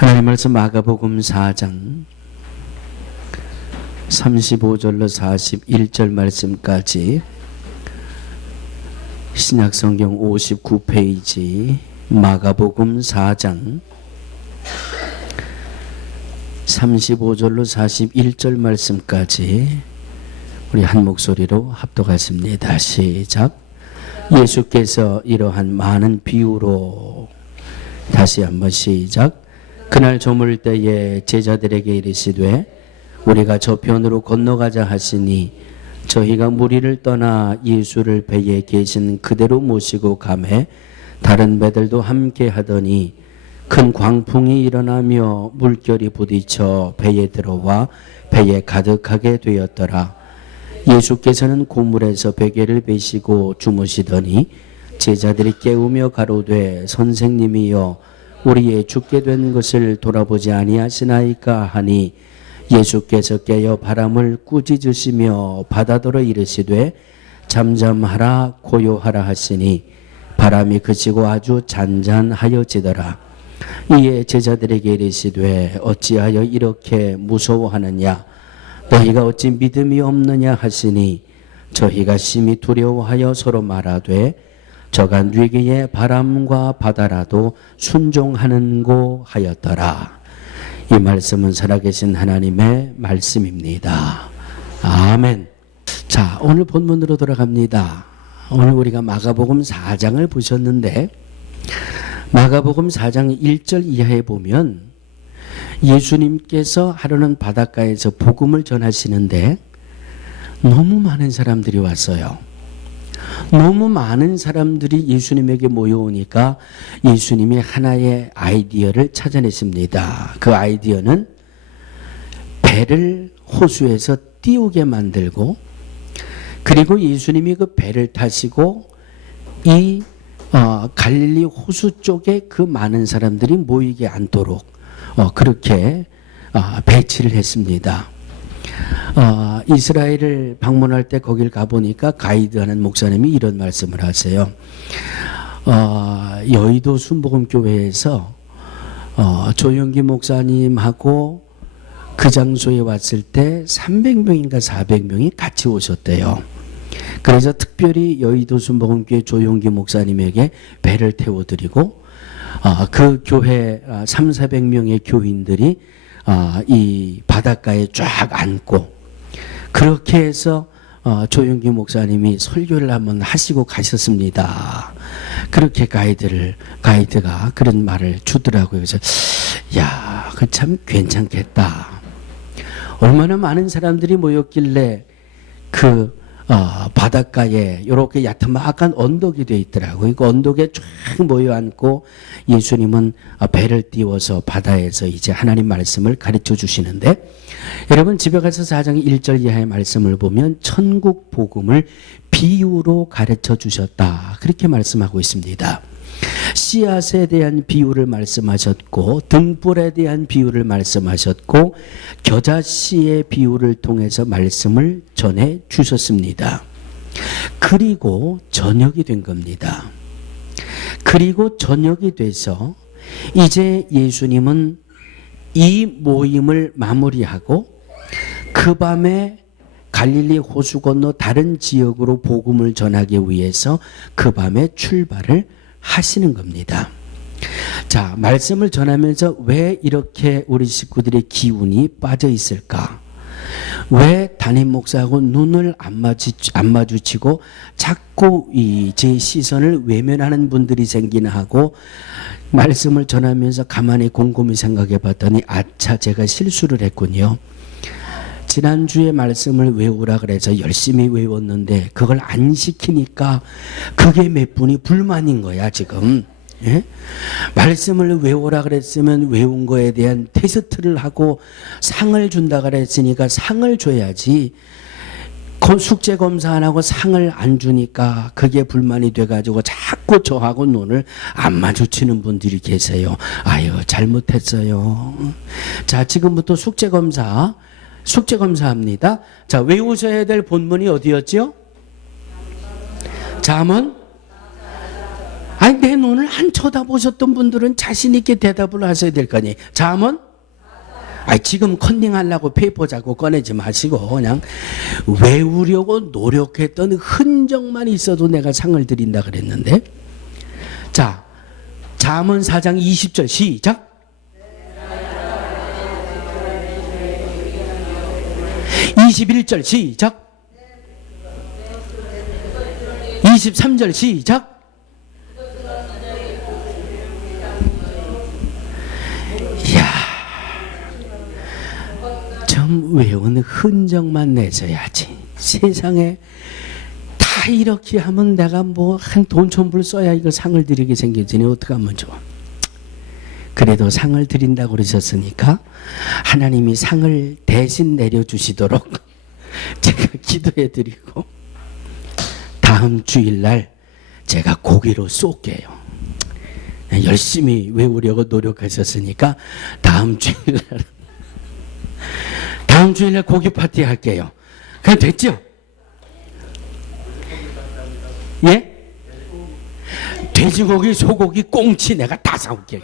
하나님 말씀 마가복음 4장 35절로 41절 말씀까지 신약성경 59페이지 마가복음 4장 35절로 41절 말씀까지 우리 한 목소리로 합독하십니다. 시작. 예수께서 이러한 많은 비유로 다시 한번 시작. 그날 저물 때에 제자들에게 이르시되 우리가 저편으로 건너가자 하시니 저희가 무리를 떠나 예수를 배에 계신 그대로 모시고 가매 다른 배들도 함께 하더니 큰 광풍이 일어나며 물결이 부딪혀 배에 들어와 배에 가득하게 되었더라. 예수께서는 고물에서 베개를 베시고 주무시더니 제자들이 깨우며 가로되 선생님이여 우리의 죽게 된 것을 돌아보지 아니하시나이까 하니 예수께서 깨어 바람을 꾸짖으시며 바다더러 이르시되 잠잠하라 고요하라 하시니 바람이 그치고 아주 잔잔하여지더라. 이에 제자들에게 이르시되 어찌하여 이렇게 무서워하느냐 너희가 어찌 믿음이 없느냐 하시니 저희가 심히 두려워하여 서로 말하되 저가 뉘기에 바람과 바다라도 순종하는고 하였더라. 이 말씀은 살아계신 하나님의 말씀입니다. 아멘. 자, 오늘 본문으로 돌아갑니다. 오늘 우리가 마가복음 4장을 보셨는데 마가복음 4장 1절 이하에 보면 예수님께서 하루는 바닷가에서 복음을 전하시는데 너무 많은 사람들이 왔어요. 너무 많은 사람들이 예수님에게 모여오니까 예수님이 하나의 아이디어를 찾아냈습니다. 그 아이디어는 배를 호수에서 띄우게 만들고 그리고 예수님이 그 배를 타시고 이 갈릴리 호수 쪽에 그 많은 사람들이 모이게 않도록 그렇게 배치를 했습니다. 이스라엘을 방문할 때 거길 가보니까 가이드하는 목사님이 이런 말씀을 하세요. 여의도 순복음교회에서 조영기 목사님하고 그 장소에 왔을 때 300명인가 400명이 같이 오셨대요. 그래서 특별히 여의도 순복음교회 조영기 목사님에게 배를 태워드리고 그 교회 300~400명의 교인들이 이 바닷가에 쫙 앉고 그렇게 해서 조영기 목사님이 설교를 한번 하시고 가셨습니다. 그렇게 가이드가 그런 말을 주더라고요. 그래서 야, 그 참 괜찮겠다. 얼마나 많은 사람들이 모였길래 그 바닷가에 이렇게 야트막한 언덕이 되어 있더라고요. 그 언덕에 쫙 모여 앉고 예수님은 배를 띄워서 바다에서 이제 하나님 말씀을 가르쳐 주시는데 여러분 집에 가서 4장 1절 이하의 말씀을 보면 천국 복음을 비유로 가르쳐 주셨다. 그렇게 말씀하고 있습니다. 씨앗에 대한 비유를 말씀하셨고 등불에 대한 비유를 말씀하셨고 겨자씨의 비유를 통해서 말씀을 전해 주셨습니다. 그리고 저녁이 된 겁니다. 그리고 저녁이 돼서 이제 예수님은 이 모임을 마무리하고 그 밤에 갈릴리 호수 건너 다른 지역으로 복음을 전하기 위해서 그 밤에 출발을 하시는 겁니다. 자, 말씀을 전하면서 왜 이렇게 우리 식구들의 기운이 빠져 있을까? 왜 담임 목사하고 눈을 안 마주치고 자꾸 제 시선을 외면하는 분들이 생기나 하고 말씀을 전하면서 가만히 곰곰이 생각해 봤더니 아차, 제가 실수를 했군요. 지난주에 말씀을 외우라 그래서 열심히 외웠는데 그걸 안 시키니까 그게 몇 분이 불만인 거야 지금. 예? 말씀을 외우라 그랬으면 외운 거에 대한 테스트를 하고 상을 준다 그랬으니까 상을 줘야지. 숙제 검사 안 하고 상을 안 주니까 그게 불만이 돼가지고 자꾸 저하고 눈을 안 마주치는 분들이 계세요. 아유, 잘못했어요. 자, 지금부터 숙제 검사합니다. 자, 외우셔야 될 본문이 어디였죠? 잠언 아니, 내 눈을 안 쳐다보셨던 분들은 자신 있게 대답을 하셔야 될 거니. 잠언? 아니, 지금 컨닝하려고 페이퍼 자꾸 꺼내지 마시고 그냥 외우려고 노력했던 흔적만 있어도 내가 상을 드린다 그랬는데. 자, 잠언 4장 20절 시작. 21절 시작. 23절 시작. 이야, 좀 외우는 흔적만 내줘야지. 세상에 다 이렇게 하면 내가 뭐 한 돈 천 불 써야 이거 상을 드리게 생겨지니 어떻게 하면 좋아. 그래도 상을 드린다고 그러셨으니까 하나님이 상을 대신 내려주시도록 제가 기도해 드리고 다음 주일날 제가 고기로 쏠게요. 열심히 외우려고 노력하셨으니까 다음 주일날 고기 파티 할게요. 그럼 됐죠? 예? 돼지고기, 소고기, 꽁치 내가 다 사올게요.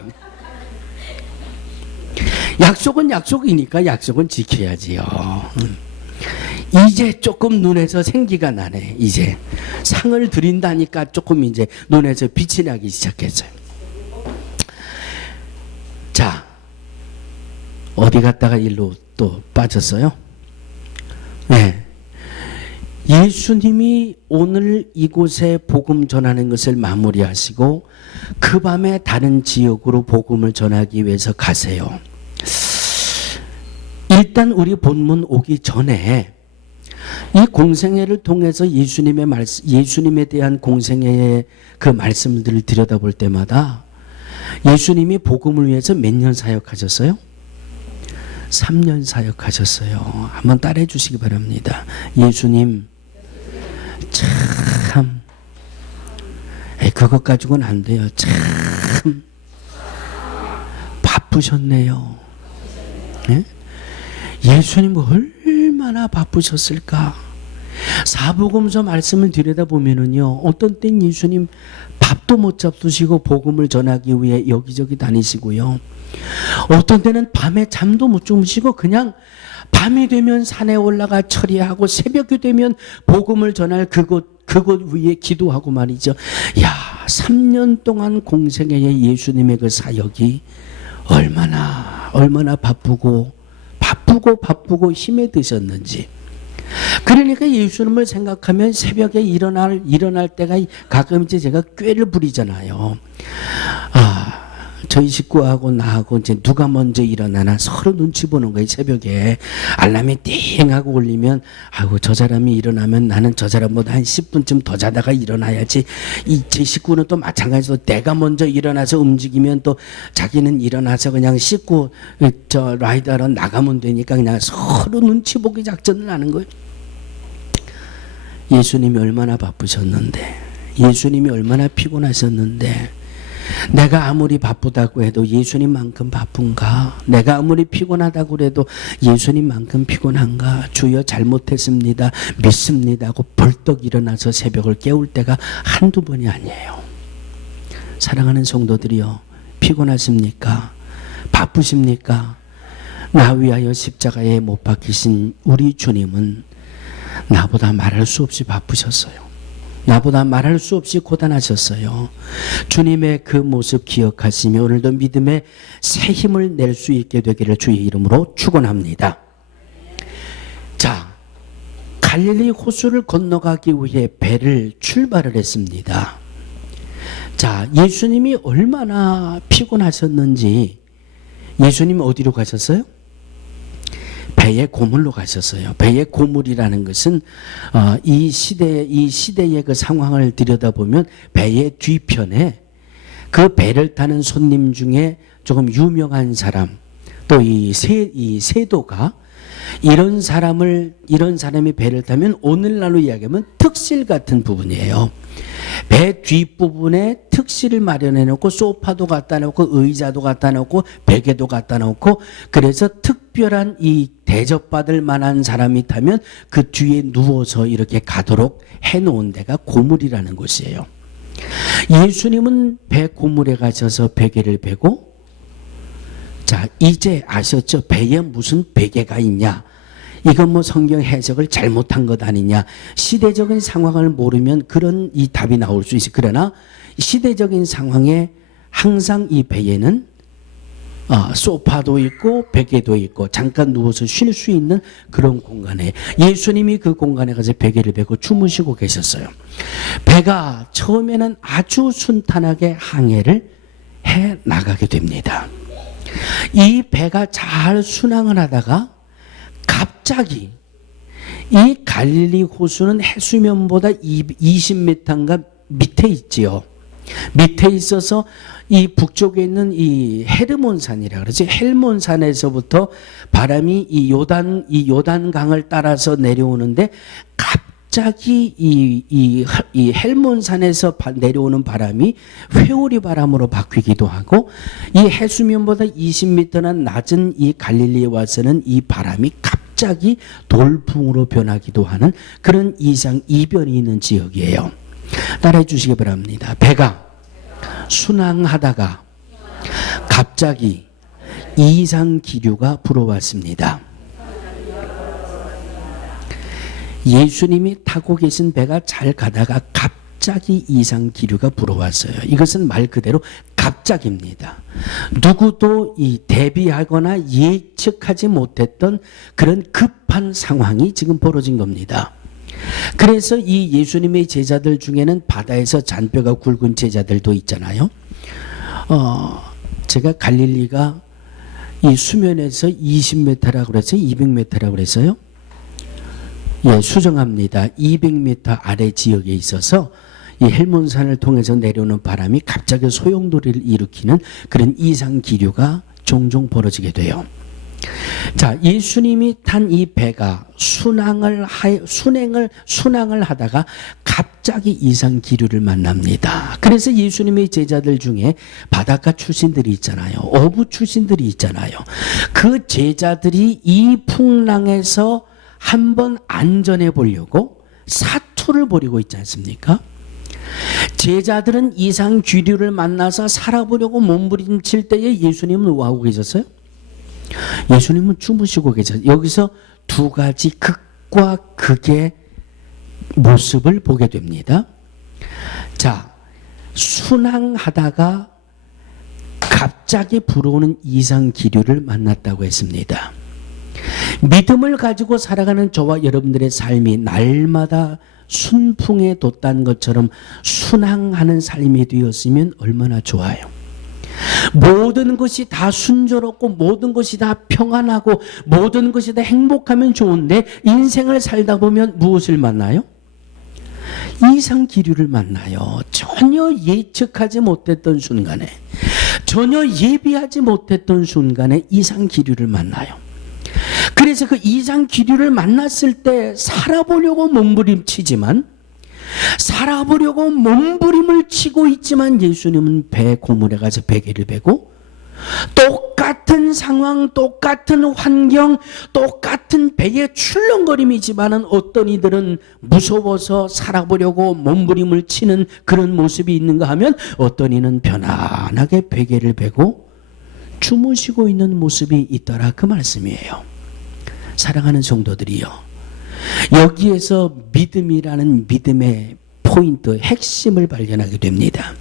약속은 약속이니까 약속은 지켜야지요. 이제 조금 눈에서 생기가 나네. 이제 상을 드린다니까 조금 이제 눈에서 빛이 나기 시작했어요. 자, 어디 갔다가 일로 또 빠졌어요? 네. 예수님이 오늘 이곳에 복음 전하는 것을 마무리하시고 그 밤에 다른 지역으로 복음을 전하기 위해서 가세요. 일단 우리 본문 오기 전에 이 공생애를 통해서 예수님에 대한 공생애의 그 말씀들을 들여다볼 때마다 예수님이 복음을 위해서 몇 년 사역하셨어요? 3년 사역하셨어요. 한번 따라해 주시기 바랍니다. 예수님 참 그것 가지고는 안 돼요. 참 바쁘셨네요. 예? 예수님 얼마나 바쁘셨을까? 사복음서 말씀을 들여다보면은요, 어떤 땐 예수님 밥도 못 잡수시고 복음을 전하기 위해 여기저기 다니시고요. 어떤 때는 밤에 잠도 못 주무시고 그냥 밤이 되면 산에 올라가 처리하고 새벽이 되면 복음을 전할 그곳 위에 기도하고 말이죠. 야, 3년 동안 공생애의 예수님의 그 사역이 얼마나 바쁘고 힘에 드셨는지. 그러니까 예수님을 생각하면 새벽에 일어날 때가 가끔 이제 제가 꾀를 부리잖아요. 저희 식구하고 나하고 이제 누가 먼저 일어나나 서로 눈치 보는 거예요. 새벽에 알람이 띵 하고 울리면 아이고 저 사람이 일어나면 나는 저 사람보다 한 10분쯤 더 자다가 일어나야지. 제 식구는 또 마찬가지로 내가 먼저 일어나서 움직이면 또 자기는 일어나서 그냥 씻고 저 라이드하러 나가면 되니까 그냥 서로 눈치 보기 작전을 하는 거예요. 예수님이 얼마나 바쁘셨는데, 예수님이 얼마나 피곤하셨는데, 내가 아무리 바쁘다고 해도 예수님만큼 바쁜가? 내가 아무리 피곤하다고 해도 예수님만큼 피곤한가? 주여 잘못했습니다, 믿습니다 하고 벌떡 일어나서 새벽을 깨울 때가 한두 번이 아니에요. 사랑하는 성도들이여, 피곤하십니까? 바쁘십니까? 나 위하여 십자가에 못 박히신 우리 주님은 나보다 말할 수 없이 바쁘셨어요. 나보다 말할 수 없이 고단하셨어요. 주님의 그 모습 기억하시며 오늘도 믿음의 새 힘을 낼 수 있게 되기를 주의 이름으로 축원합니다. 자, 갈릴리 호수를 건너가기 위해 배를 출발을 했습니다. 자, 예수님이 얼마나 피곤하셨는지, 예수님 어디로 가셨어요? 배의 고물로 가셨어요. 배의 고물이라는 것은 이 시대의 그 상황을 들여다보면 배의 뒤편에 그 배를 타는 손님 중에 조금 유명한 사람, 또 이 세도가 이런 사람이 배를 타면 오늘날로 이야기하면 특실 같은 부분이에요. 배 뒷부분에 특실을 마련해 놓고 소파도 갖다 놓고 의자도 갖다 놓고 베개도 갖다 놓고, 그래서 특별한 이 대접받을 만한 사람이 타면 그 뒤에 누워서 이렇게 가도록 해 놓은 데가 고물이라는 곳이에요. 예수님은 배 고물에 가셔서 베개를 베고, 자, 이제 아셨죠? 배에 무슨 베개가 있냐? 이건 뭐 성경 해석을 잘못한 것 아니냐? 시대적인 상황을 모르면 그런 이 답이 나올 수 있어요. 그러나 시대적인 상황에 항상 이 배에는 소파도 있고 베개도 있고 잠깐 누워서 쉴 수 있는 그런 공간에 예수님이 그 공간에 가서 베개를 베고 주무시고 계셨어요. 배가 처음에는 아주 순탄하게 항해를 해 나가게 됩니다. 이 배가 잘 순항을 하다가 갑자기 이 갈릴리 호수는 해수면보다 20m인가 밑에 있지요. 밑에 있어서 이 북쪽에 있는 이 헤르몬산이라 그러지. 헬몬산에서부터 바람이 이 요단강을 따라서 내려오는데 갑자기 이 헬몬산에서 내려오는 바람이 회오리 바람으로 바뀌기도 하고, 이 해수면보다 20m나 낮은 이 갈릴리에 와서는 이 바람이 갑자기 돌풍으로 변하기도 하는 그런 이변이 있는 지역이에요. 따라해 주시기 바랍니다. 배가 순항하다가 갑자기 이상 기류가 불어왔습니다. 예수님이 타고 계신 배가 잘 가다가 갑자기 이상 기류가 불어왔어요. 이것은 말 그대로 갑자기입니다. 누구도 대비하거나 예측하지 못했던 그런 급한 상황이 지금 벌어진 겁니다. 그래서 이 예수님의 제자들 중에는 바다에서 잔뼈가 굵은 제자들도 있잖아요. 제가 갈릴리가 이 수면에서 20m라고 그랬어요? 200m라고 그랬어요? 예, 수정합니다. 200m 아래 지역에 있어서 이 헬몬산을 통해서 내려오는 바람이 갑자기 소용돌이를 일으키는 그런 이상 기류가 종종 벌어지게 돼요. 자, 예수님이 탄 이 배가 순항을 하다가 갑자기 이상 기류를 만납니다. 그래서 예수님의 제자들 중에 바닷가 출신들이 있잖아요. 어부 출신들이 있잖아요. 그 제자들이 이 풍랑에서 한번 안전해 보려고 사투를 벌이고 있지 않습니까? 제자들은 이상 기류를 만나서 살아보려고 몸부림칠 때에 예수님은 뭐 하고 계셨어요? 예수님은 주무시고 계셨어요. 여기서 두 가지 극과 극의 모습을 보게 됩니다. 자, 순항하다가 갑자기 불어오는 이상 기류를 만났다고 했습니다. 믿음을 가지고 살아가는 저와 여러분들의 삶이 날마다 순풍에 돋단 것처럼 순항하는 삶이 되었으면 얼마나 좋아요. 모든 것이 다 순조롭고 모든 것이 다 평안하고 모든 것이 다 행복하면 좋은데 인생을 살다 보면 무엇을 만나요? 이상 기류를 만나요. 전혀 예측하지 못했던 순간에, 전혀 예비하지 못했던 순간에 이상 기류를 만나요. 그래서 그 이상 기류를 만났을 때 살아보려고 몸부림치지만, 살아보려고 몸부림을 치고 있지만 예수님은 배 고물에 가서 베개를 베고 똑같은 상황, 똑같은 환경, 똑같은 배의 출렁거림이지만은 어떤 이들은 무서워서 살아보려고 몸부림을 치는 그런 모습이 있는가 하면 어떤 이는 편안하게 베개를 베고 주무시고 있는 모습이 있더라, 그 말씀이에요. 사랑하는 성도들이요, 여기에서 믿음이라는 믿음의 포인트, 핵심을 발견하게 됩니다.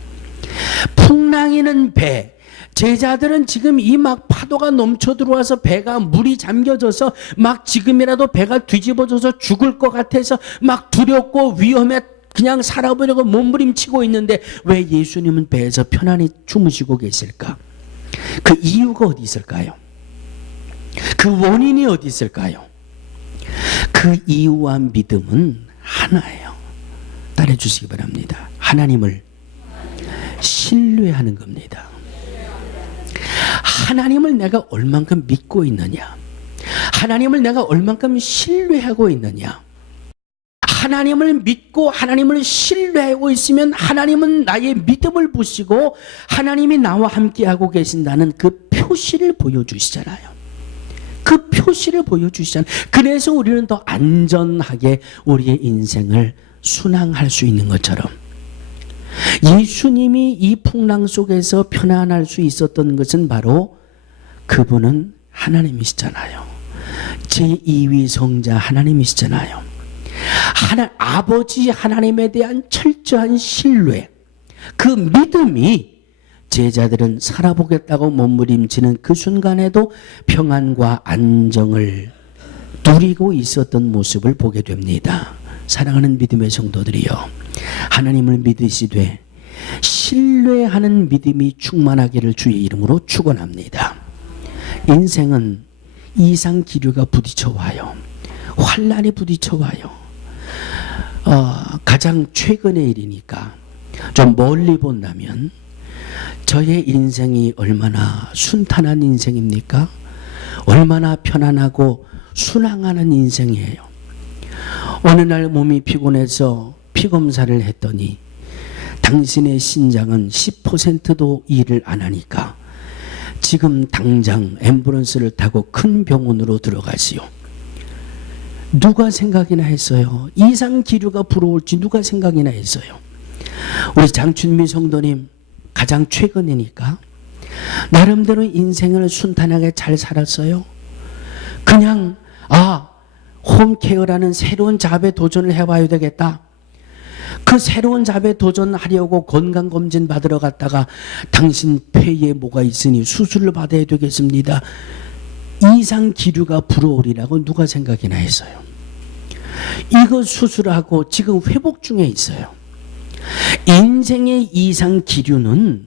풍랑이는 배, 제자들은 지금 이 막 파도가 넘쳐 들어와서 배가 물이 잠겨져서 막 지금이라도 배가 뒤집어져서 죽을 것 같아서 막 두렵고 위험해 그냥 살아보려고 몸부림치고 있는데 왜 예수님은 배에서 편안히 주무시고 계실까? 그 이유가 어디 있을까요? 그 원인이 어디 있을까요? 그 이유와 믿음은 하나예요. 따라해 주시기 바랍니다. 하나님을 신뢰하는 겁니다. 하나님을 내가 얼만큼 믿고 있느냐, 하나님을 내가 얼만큼 신뢰하고 있느냐. 하나님을 믿고 하나님을 신뢰하고 있으면 하나님은 나의 믿음을 보시고 하나님이 나와 함께하고 계신다는 그 표시를 보여주시잖아요. 그 표시를 보여주시잖아요. 그래서 우리는 더 안전하게 우리의 인생을 순항할 수 있는 것처럼, 예수님이 이 풍랑 속에서 편안할 수 있었던 것은 바로 그분은 하나님이시잖아요. 제2위 성자 하나님이시잖아요. 아버지 하나님에 대한 철저한 신뢰, 그 믿음이 제자들은 살아보겠다고 몸부림치는 그 순간에도 평안과 안정을 누리고 있었던 모습을 보게 됩니다. 사랑하는 믿음의 성도들이요, 하나님을 믿으시되 신뢰하는 믿음이 충만하기를 주의 이름으로 축원합니다. 인생은 이상 기류가 부딪혀 와요. 환난이 부딪혀 와요. 가장 최근의 일이니까 좀 멀리 본다면 저의 인생이 얼마나 순탄한 인생입니까? 얼마나 편안하고 순항하는 인생이에요. 어느 날 몸이 피곤해서 피검사를 했더니 당신의 신장은 10%도 일을 안 하니까 지금 당장 앰뷸런스를 타고 큰 병원으로 들어가시오. 누가 생각이나 했어요? 이상 기류가 불어올지 누가 생각이나 했어요? 우리 장춘미 성도님 가장 최근이니까 나름대로 인생을 순탄하게 잘 살았어요. 그냥 홈케어라는 새로운 잡에 도전을 해봐야 되겠다. 그 새로운 잡에 도전하려고 건강검진 받으러 갔다가 당신 폐에 뭐가 있으니 수술을 받아야 되겠습니다. 이상 기류가 불어오리라고 누가 생각이나 했어요. 이거 수술하고 지금 회복 중에 있어요. 인생의 이상 기류는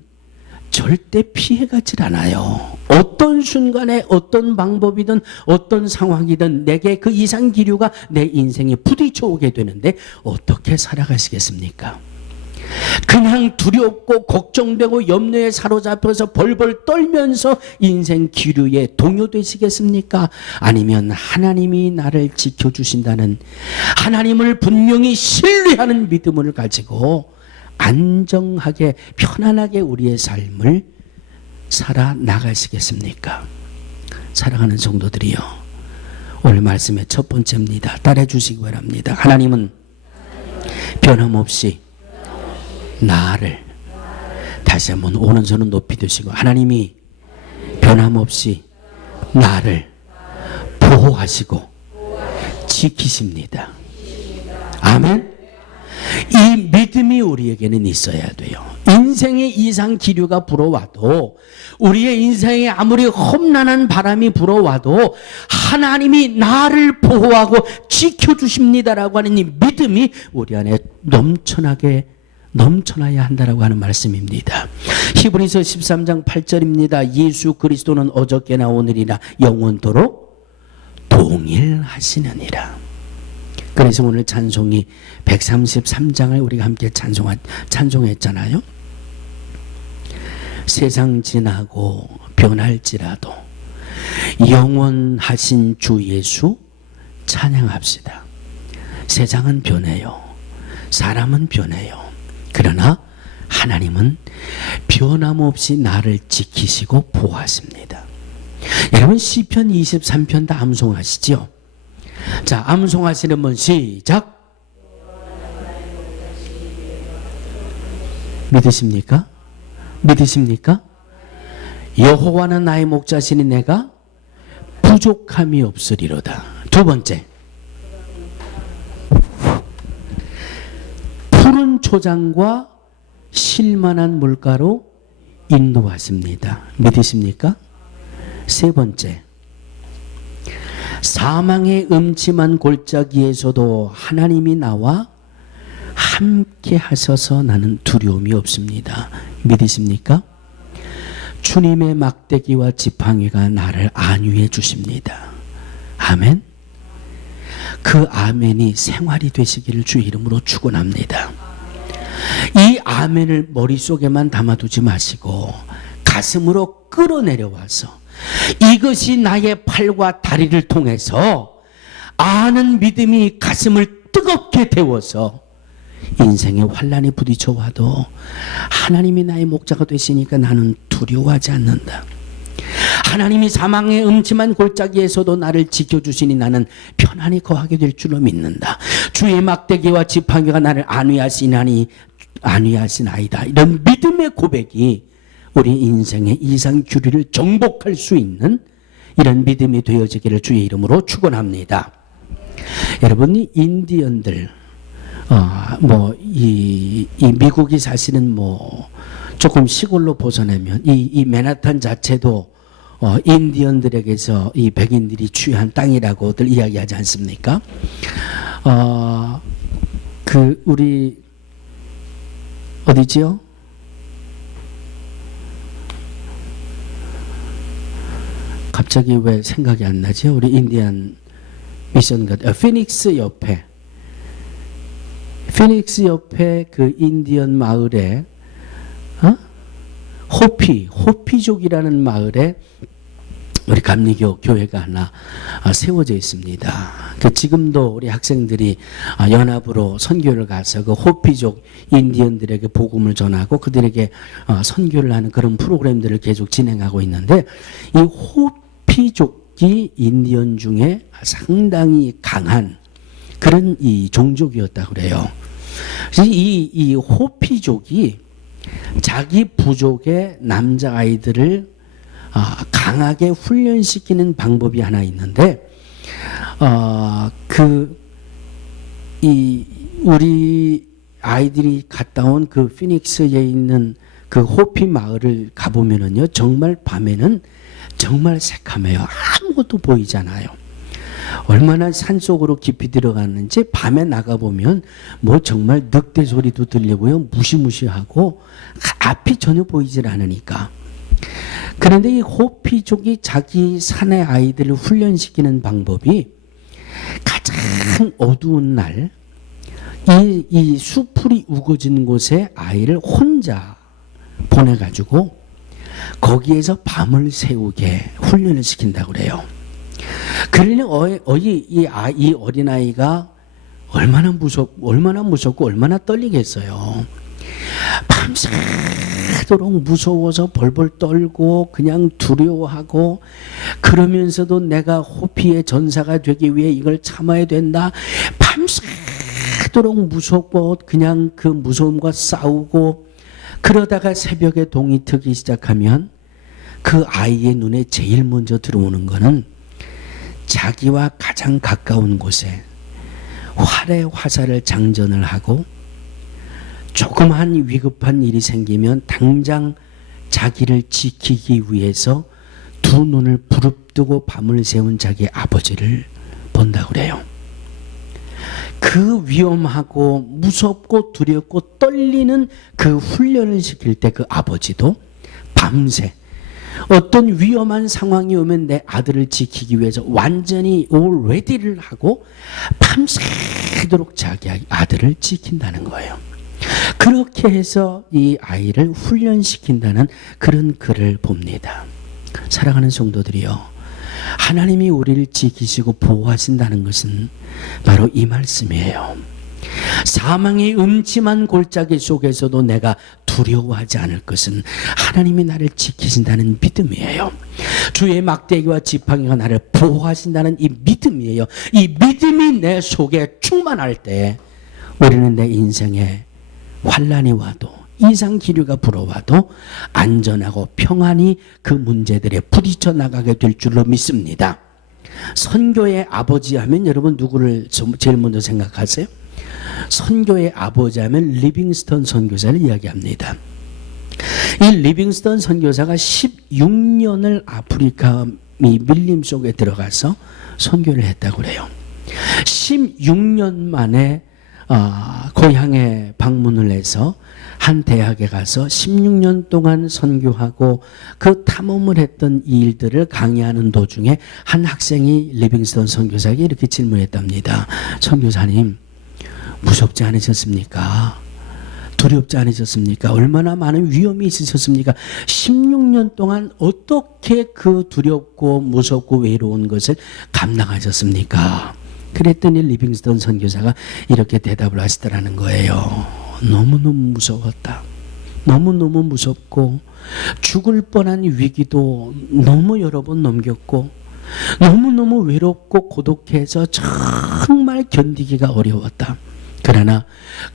절대 피해가질 않아요. 어떤 순간에 어떤 방법이든 어떤 상황이든 내게 그 이상 기류가 내 인생에 부딪혀 오게 되는데 어떻게 살아가시겠습니까? 그냥 두렵고 걱정되고 염려에 사로잡혀서 벌벌 떨면서 인생 기류에 동요되시겠습니까? 아니면 하나님이 나를 지켜주신다는, 하나님을 분명히 신뢰하는 믿음을 가지고 안정하게 편안하게 우리의 삶을 살아나가시겠습니까? 사랑하는 성도들이요, 오늘 말씀의 첫 번째입니다. 따라해 주시기 바랍니다. 하나님은 변함없이 나를, 다시 한번 오른손은 높이 드시고, 하나님이 변함없이 나를 보호하시고 지키십니다. 아멘. 이 믿음이 우리에게는 있어야 돼요. 인생의 이상 기류가 불어와도, 우리의 인생에 아무리 험난한 바람이 불어와도 하나님이 나를 보호하고 지켜주십니다라고 하는 이 믿음이 우리 안에 넘쳐나야 한다라고 하는 말씀입니다. 히브리서 13장 8절입니다. 예수 그리스도는 어저께나 오늘이나 영원토록 동일하시느니라. 그래서 오늘 찬송이 133장을 우리가 함께 찬송했잖아요. 세상 지나고 변할지라도 영원하신 주 예수 찬양합시다. 세상은 변해요. 사람은 변해요. 그러나 하나님은 변함없이 나를 지키시고 보호하십니다. 여러분, 시편 23편 다 암송하시죠? 자, 암송하시는 분 시작. 믿으십니까? 믿으십니까? 여호와는 나의 목자시니 내가 부족함이 없으리로다. 두 번째, 푸른 초장과 쉴만한 물가로 인도하십니다. 믿으십니까? 세 번째, 사망의 음침한 골짜기에서도 하나님이 나와 함께 하셔서 나는 두려움이 없습니다. 믿으십니까? 주님의 막대기와 지팡이가 나를 안위해 주십니다. 아멘. 그 아멘이 생활이 되시기를 주의 이름으로 축원합니다. 이 아멘을 머릿속에만 담아두지 마시고 가슴으로 끌어내려와서 이것이 나의 팔과 다리를 통해서 아는 믿음이 가슴을 뜨겁게 데워서 인생의 환난이 부딪혀 와도 하나님이 나의 목자가 되시니까 나는 두려워하지 않는다. 하나님이 사망의 음침한 골짜기에서도 나를 지켜주시니 나는 편안히 거하게 될 줄로 믿는다. 주의 막대기와 지팡이가 나를 안위하시나니 아니하시나이다. 이런 믿음의 고백이 우리 인생의 이상규리를 정복할 수 있는 이런 믿음이 되어지기를 주의 이름으로 축원합니다. 여러분, 이 인디언들, 이 미국이 사실은 조금 시골로 벗어나면 이 맨하탄 자체도 인디언들에게서 이 백인들이 취한 땅이라고들 이야기하지 않습니까? 우리 어디지요? 갑자기 왜 생각이 안 나죠? 우리 인디안 미션 피닉스 옆에 그 인디언 마을에 호피족이라는 마을에 우리 감리교 교회가 하나 세워져 있습니다. 지금도 우리 학생들이 연합으로 선교를 가서 그 호피족 인디언들에게 복음을 전하고 그들에게 선교를 하는 그런 프로그램들을 계속 진행하고 있는데, 이 호피족이 인디언 중에 상당히 강한 그런 이 종족이었다고 그래요. 이 호피족이 자기 부족의 남자아이들을 강하게 훈련시키는 방법이 하나 있는데, 우리 아이들이 갔다 온 그 피닉스에 있는 그 호피 마을을 가보면은요, 정말 밤에는 정말 새카매요. 아무것도 보이지 않아요. 얼마나 산속으로 깊이 들어갔는지 밤에 나가보면 정말 늑대 소리도 들리고요, 무시무시하고 앞이 전혀 보이질 않으니까. 그런데 이 호피족이 자기 사내 아이들을 훈련시키는 방법이 가장 어두운 날, 이 수풀이 우거진 곳에 아이를 혼자 보내가지고 거기에서 밤을 새우게 훈련을 시킨다고 그래요. 그러니 이 어린아이가 얼마나 무섭고 얼마나 떨리겠어요. 밤새도록 무서워서 벌벌 떨고 그냥 두려워하고, 그러면서도 내가 호피의 전사가 되기 위해 이걸 참아야 된다. 밤새도록 무섭고 그냥 그 무서움과 싸우고, 그러다가 새벽에 동이 트기 시작하면 그 아이의 눈에 제일 먼저 들어오는 거는 자기와 가장 가까운 곳에 활의 화살을 장전을 하고, 조그만 위급한 일이 생기면 당장 자기를 지키기 위해서 두 눈을 부릅뜨고 밤을 새운 자기 아버지를 본다고 그래요. 그 위험하고 무섭고 두렵고 떨리는 그 훈련을 시킬 때 그 아버지도 밤새 어떤 위험한 상황이 오면 내 아들을 지키기 위해서 완전히 ready를 하고 밤새도록 자기 아들을 지킨다는 거예요. 그렇게 해서 이 아이를 훈련시킨다는 그런 글을 봅니다. 사랑하는 성도들이요, 하나님이 우리를 지키시고 보호하신다는 것은 바로 이 말씀이에요. 사망의 음침한 골짜기 속에서도 내가 두려워하지 않을 것은 하나님이 나를 지키신다는 믿음이에요. 주의 막대기와 지팡이가 나를 보호하신다는 이 믿음이에요. 이 믿음이 내 속에 충만할 때 우리는 내 인생에 환난이 와도 이상기류가 불어와도 안전하고 평안히 그 문제들에 부딪혀 나가게 될 줄로 믿습니다. 선교의 아버지 하면 여러분 누구를 제일 먼저 생각하세요? 선교의 아버지 하면 리빙스턴 선교사를 이야기합니다. 이 리빙스턴 선교사가 16년을 아프리카 밀림 속에 들어가서 선교를 했다고 그래요. 16년 만에 고향에 방문을 해서 한 대학에 가서 16년 동안 선교하고 그 탐험을 했던 일들을 강의하는 도중에 한 학생이 리빙스턴 선교사에게 이렇게 질문했답니다. 선교사님, 무섭지 않으셨습니까? 두렵지 않으셨습니까? 얼마나 많은 위험이 있으셨습니까? 16년 동안 어떻게 그 두렵고 무섭고 외로운 것을 감당하셨습니까? 그랬더니 리빙스턴 선교사가 이렇게 대답을 하시더라는 거예요. 너무너무 무서웠다. 너무너무 무섭고 죽을 뻔한 위기도 너무 여러 번 넘겼고 너무너무 외롭고 고독해서 정말 견디기가 어려웠다. 그러나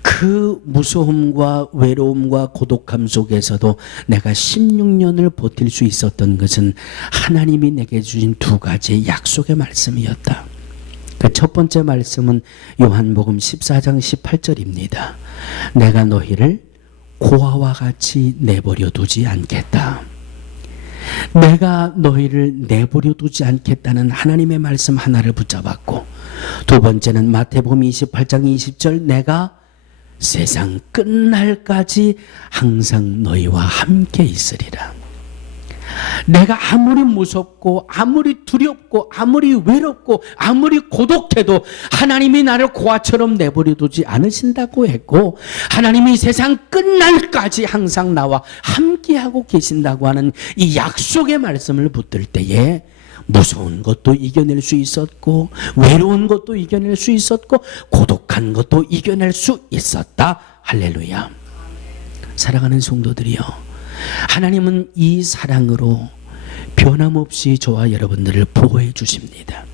그 무서움과 외로움과 고독함 속에서도 내가 16년을 버틸 수 있었던 것은 하나님이 내게 주신 두 가지 약속의 말씀이었다. 그 첫 번째 말씀은 요한복음 14장 18절입니다. 내가 너희를 고아와 같이 내버려 두지 않겠다. 내가 너희를 내버려 두지 않겠다는 하나님의 말씀 하나를 붙잡았고, 두 번째는 마태복음 28장 20절 내가 세상 끝날까지 항상 너희와 함께 있으리라. 내가 아무리 무섭고 아무리 두렵고 아무리 외롭고 아무리 고독해도 하나님이 나를 고아처럼 내버려 두지 않으신다고 했고, 하나님이 세상 끝날까지 항상 나와 함께하고 계신다고 하는 이 약속의 말씀을 붙들 때에 무서운 것도 이겨낼 수 있었고, 외로운 것도 이겨낼 수 있었고, 고독한 것도 이겨낼 수 있었다. 할렐루야. 사랑하는 성도들이요, 하나님은 이 사랑으로 변함없이 저와 여러분들을 보호해 주십니다.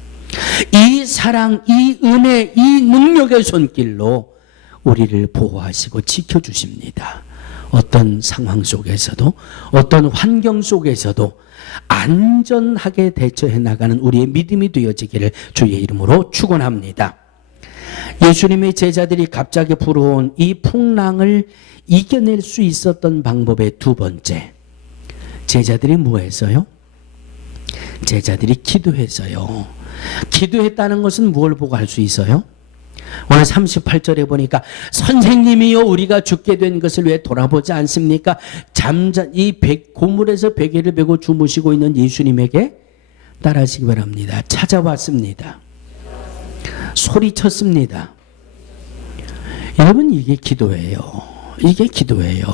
이 사랑, 이 은혜, 이 능력의 손길로 우리를 보호하시고 지켜주십니다. 어떤 상황 속에서도, 어떤 환경 속에서도 안전하게 대처해 나가는 우리의 믿음이 되어지기를 주의 이름으로 축원합니다. 예수님의 제자들이 갑자기 불어온 이 풍랑을 이겨낼 수 있었던 방법의 두 번째, 제자들이 뭐 했어요? 제자들이 기도했어요. 기도했다는 것은 뭘 보고 할 수 있어요? 오늘 38절에 보니까 선생님이요 우리가 죽게 된 것을 왜 돌아보지 않습니까? 고물에서 베개를 베고 주무시고 있는 예수님에게 따라하시기 바랍니다. 찾아왔습니다. 소리쳤습니다. 여러분, 이게 기도예요. 이게 기도예요.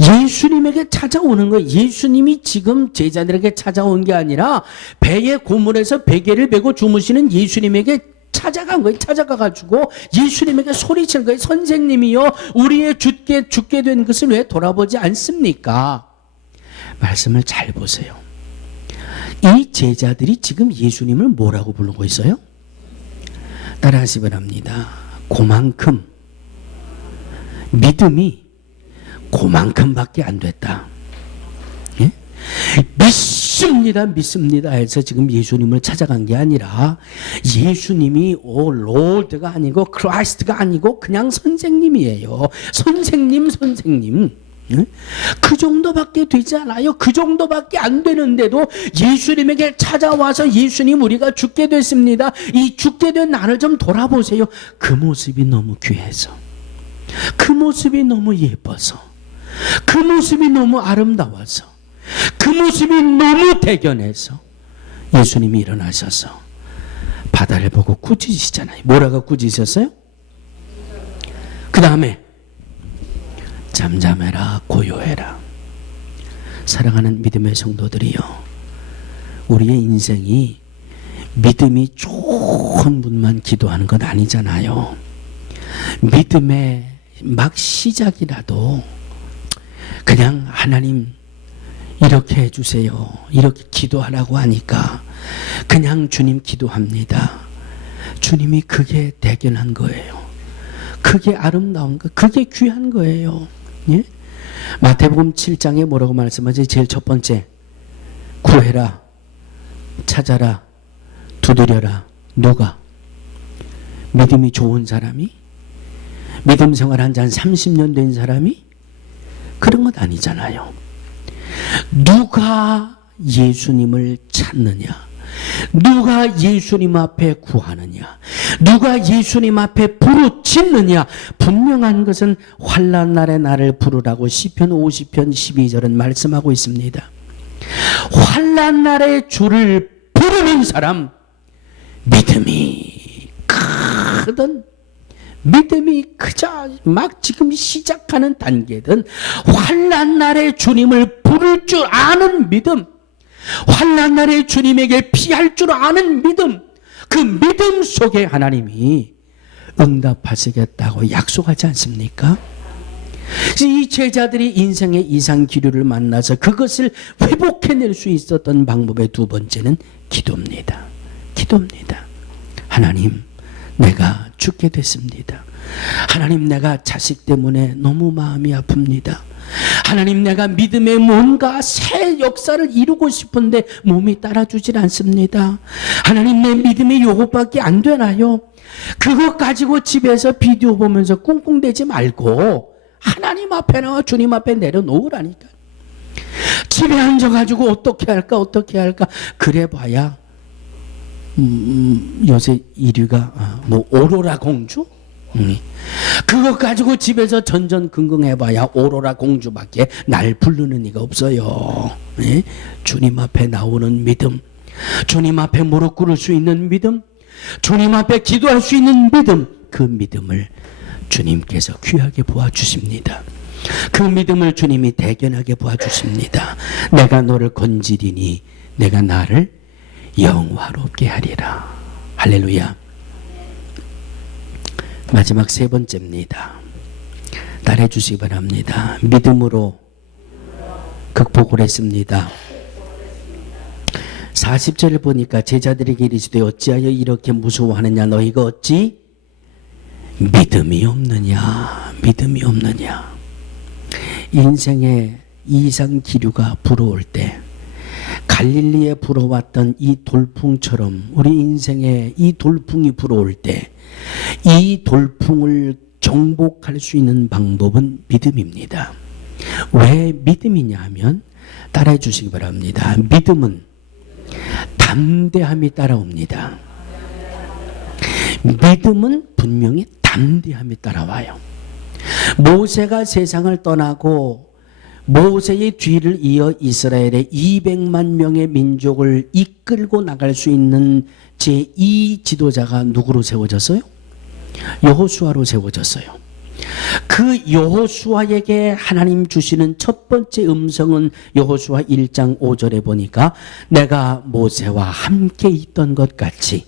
예수님에게 찾아오는 거예요. 예수님이 지금 제자들에게 찾아온 게 아니라 배의 고물에서 베개를 베고 주무시는 예수님에게 찾아간 거예요. 찾아가가지고 예수님에게 소리치는 거예요. 선생님이요 우리의 죽게 된 것을 왜 돌아보지 않습니까? 말씀을 잘 보세요. 이 제자들이 지금 예수님을 뭐라고 부르고 있어요? 따라하시기 바랍니다. 그만큼 믿음이 그만큼밖에 안 됐다. 예? 믿습니다 해서 지금 예수님을 찾아간 게 아니라 예수님이 롤드가 아니고 크라이스트가 아니고 그냥 선생님이에요. 선생님. 예? 그 정도밖에 되지 않아요. 그 정도밖에 안 되는데도 예수님에게 찾아와서 예수님 우리가 죽게 됐습니다. 이 죽게 된 나를 좀 돌아보세요. 그 모습이 너무 귀해서, 그 모습이 너무 예뻐서, 그 모습이 너무 아름다워서, 그 모습이 너무 대견해서 예수님이 일어나셔서 바다를 보고 꾸짖으시잖아요. 뭐라고 꾸짖으셨어요? 그 다음에 잠잠해라, 고요해라. 사랑하는 믿음의 성도들이요, 우리의 인생이 믿음이 좋은 분만 기도하는 건 아니잖아요. 믿음의 막 시작이라도 그냥 하나님 이렇게 해주세요, 이렇게 기도하라고 하니까 그냥 주님 기도합니다. 주님이 그게 대견한 거예요. 그게 아름다운 거, 그게 귀한 거예요. 예? 마태복음 7장에 뭐라고 말씀하지? 제일 첫 번째, 구해라, 찾아라, 두드려라. 누가? 믿음이 좋은 사람이? 믿음 생활 한 지 한 30년 된 사람이? 그런 것 아니잖아요. 누가 예수님을 찾느냐, 누가 예수님 앞에 구하느냐, 누가 예수님 앞에 부르짖느냐. 분명한 것은 환난 날에 나를 부르라고 시편 50편 12절은 말씀하고 있습니다. 환난 날에 주를 부르는 사람, 믿음이 크든 믿음이 크자 막 지금 시작하는 단계든 환난 날에 주님을 부를 줄 아는 믿음, 환난 날에 주님에게 피할 줄 아는 믿음, 그 믿음 속에 하나님이 응답하시겠다고 약속하지 않습니까? 이 제자들이 인생의 이상 기류를 만나서 그것을 회복해낼 수 있었던 방법의 두 번째는 기도입니다. 기도입니다. 하나님, 내가 죽게 됐습니다. 하나님, 내가 자식 때문에 너무 마음이 아픕니다. 하나님, 내가 믿음의 뭔가 새 역사를 이루고 싶은데 몸이 따라주질 않습니다. 하나님, 내 믿음이 요것밖에 안 되나요? 그것 가지고 집에서 비디오 보면서 꿍꿍대지 말고 하나님 앞에 나와 주님 앞에 내려놓으라니까. 집에 앉아가지고 어떻게 할까 그래 봐야 요새 1위가 뭐 오로라 공주? 그것 가지고 집에서 전전긍긍해봐야 오로라 공주밖에 날 부르는 이가 없어요. 네? 주님 앞에 나오는 믿음, 주님 앞에 무릎 꿇을 수 있는 믿음, 주님 앞에 기도할 수 있는 믿음, 그 믿음을 주님께서 귀하게 보아주십니다. 그 믿음을 주님이 대견하게 보아주십니다. 내가 너를 건지리니 내가 나를 영화롭게 하리라. 할렐루야. 마지막 세 번째입니다. 따라해 주시기 바랍니다. 믿음으로 극복을 했습니다. 40절을 보니까 제자들에게 이르시되 어찌하여 이렇게 무서워하느냐? 너희가 어찌 믿음이 없느냐? 믿음이 없느냐? 인생의 이상 기류가 불어올 때 갈릴리에 불어왔던 이 돌풍처럼 우리 인생에 이 돌풍이 불어올 때 이 돌풍을 정복할 수 있는 방법은 믿음입니다. 왜 믿음이냐 하면 따라해 주시기 바랍니다. 믿음은 담대함이 따라옵니다. 믿음은 분명히 담대함이 따라와요. 모세가 세상을 떠나고 모세의 뒤를 이어 이스라엘의 200만 명의 민족을 이끌고 나갈 수 있는 제2 지도자가 누구로 세워졌어요? 여호수아로 세워졌어요. 그 여호수아에게 하나님 주시는 첫 번째 음성은 여호수아 1장 5절에 보니까 내가 모세와 함께 있던 것 같이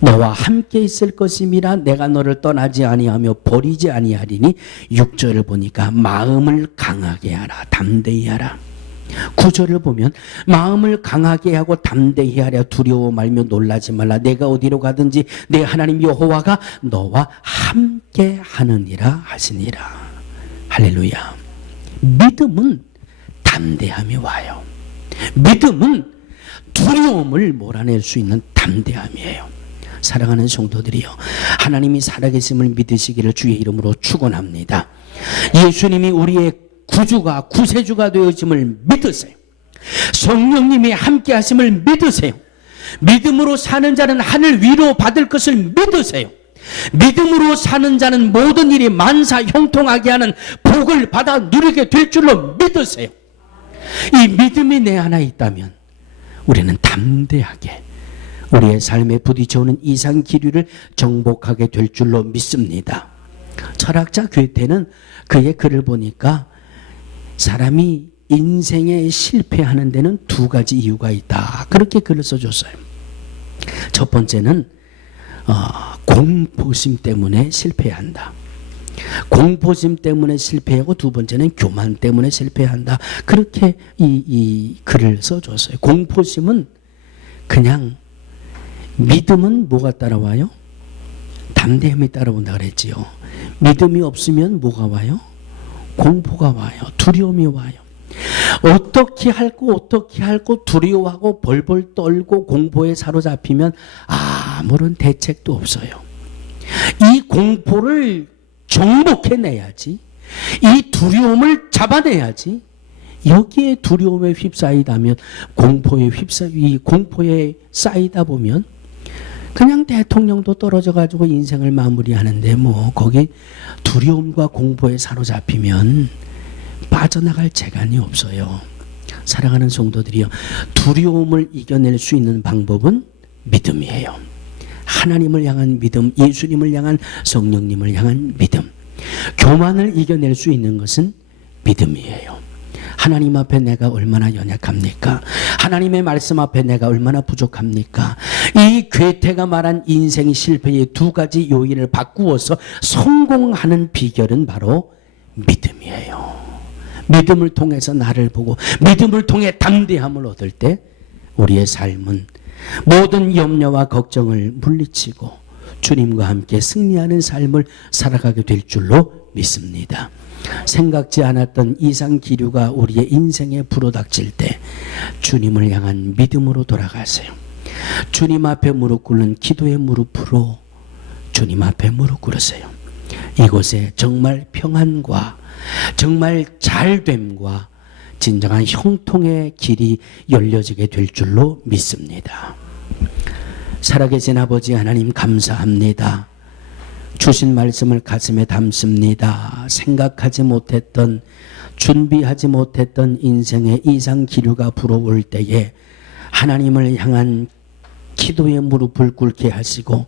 너와 함께 있을 것임이라 내가 너를 떠나지 아니하며 버리지 아니하리니 6절을 보니까 마음을 강하게 하라 담대히 하라. 9절을 보면 마음을 강하게 하고 담대히 하랴 두려워 말며 놀라지 말라 내가 어디로 가든지 내 하나님 여호와가 너와 함께 하느니라 하시니라. 할렐루야. 믿음은 담대함이 와요. 믿음은 두려움을 몰아낼 수 있는 담대함이에요. 사랑하는 성도들이요, 하나님이 살아계심을 믿으시기를 주의 이름으로 축원합니다. 예수님이 우리의 구주가 구세주가 되어짐을 믿으세요. 성령님이 함께 하심을 믿으세요. 믿음으로 사는 자는 하늘 위로 받을 것을 믿으세요. 믿음으로 사는 자는 모든 일이 만사 형통하게 하는 복을 받아 누리게 될 줄로 믿으세요. 이 믿음이 내 안에 있다면 우리는 담대하게 우리의 삶에 부딪혀오는 이상 기류를 정복하게 될 줄로 믿습니다. 철학자 괴테는 그의 글을 보니까 사람이 인생에 실패하는 데는 두 가지 이유가 있다. 그렇게 글을 써줬어요. 첫 번째는 공포심 때문에 실패한다. 공포심 때문에 실패하고 두 번째는 교만 때문에 실패한다. 그렇게 이 글을 써줬어요. 공포심은 그냥 믿음은 뭐가 따라와요? 담대함이 따라온다 그랬지요. 믿음이 없으면 뭐가 와요? 공포가 와요. 두려움이 와요. 어떻게 할고 두려워하고 벌벌 떨고 공포에 사로잡히면 아무런 대책도 없어요. 이 공포를 정복해내야지. 이 두려움을 잡아내야지. 여기에 두려움에 휩싸이다면 공포에 쌓이다 보면 그냥 대통령도 떨어져 가지고 인생을 마무리하는데 뭐 거기 두려움과 공포에 사로잡히면 빠져나갈 재간이 없어요. 사랑하는 성도들이요, 두려움을 이겨낼 수 있는 방법은 믿음이에요. 하나님을 향한 믿음, 예수님을 향한 성령님을 향한 믿음. 교만을 이겨낼 수 있는 것은 믿음이에요. 하나님 앞에 내가 얼마나 연약합니까? 하나님의 말씀 앞에 내가 얼마나 부족합니까? 이 괴테가 말한 인생 실패의 두 가지 요인을 바꾸어서 성공하는 비결은 바로 믿음이에요. 믿음을 통해서 나를 보고 믿음을 통해 담대함을 얻을 때 우리의 삶은 모든 염려와 걱정을 물리치고 주님과 함께 승리하는 삶을 살아가게 될 줄로 믿습니다. 생각지 않았던 이상 기류가 우리의 인생에 불어닥칠 때 주님을 향한 믿음으로 돌아가세요. 주님 앞에 무릎 꿇는 기도의 무릎으로 주님 앞에 무릎 꿇으세요. 이곳에 정말 평안과 정말 잘됨과 진정한 형통의 길이 열려지게 될 줄로 믿습니다. 살아계신 아버지 하나님 감사합니다. 주신 말씀을 가슴에 담습니다. 생각하지 못했던, 준비하지 못했던 인생의 이상 기류가 불어올 때에 하나님을 향한 기도의 무릎을 꿇게 하시고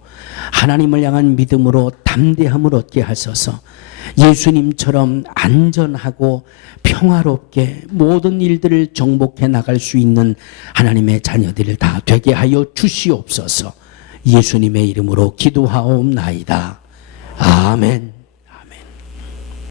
하나님을 향한 믿음으로 담대함을 얻게 하셔서 예수님처럼 안전하고 평화롭게 모든 일들을 정복해 나갈 수 있는 하나님의 자녀들을 다 되게 하여 주시옵소서. 예수님의 이름으로 기도하옵나이다. 아멘.